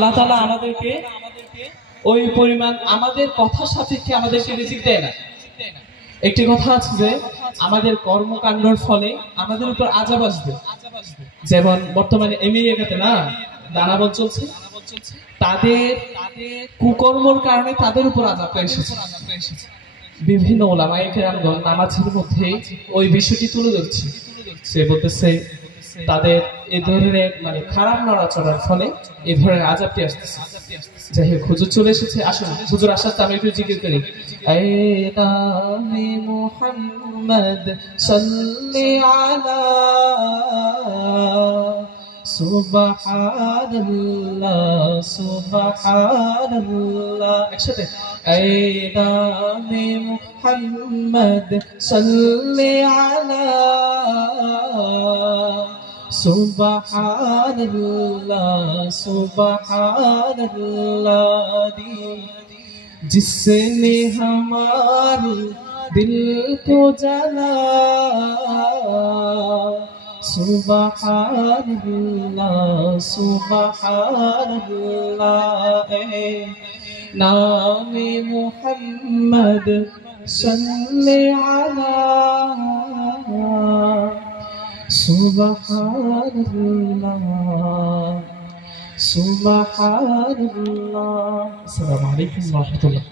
আল্লাহ তাআলা আমাদেরকে ওই পরিমাণ আমাদের কথার সাপেক্ষে আমাদেরকে রিজিক দেয় না। একটি কথা আছে যে আমাদের কর্মকাণ্ডের ফলে আমাদের উপর আযাব আসবে। যেমন বর্তমানে আমেরিকাতে না দানাবদ চলছে, তাদের কুকর্মর কারণে তাদের উপর আযাবটা এসেছে। বিভিন্ন উলামায়ে কেরামগণ নামাজের মধ্যে ওই বিষয়টি তুলে ধরছে। সে বলতেছে তাদের এই ধরনের খারাপ নড়াচড়ার ফলে এই ধরনের আযাবটি আসতেছে। যাই হোক, হুজুর চলে এসেছে, আসুন হুজুর আসার আমি একটু জিকির করি। আয়ে মুহাম্মদ সাল্লি আলা সুবহানাল্লাহ সুবহানাল্লাহ, একসাথে আয়ে মুহাম্মদ সাল্লি আলা सुबहानल्लाह सुबहानल्लाह, जिसने हमारे दिल को जला। सुबहानल्लाह सुबहानल्लाह, नाम मुहम्मद सल्ले अला सुबहानल्लाह सुबहानल्लाह। अस्सलामु अलैकुम व रहमतुल्लाह।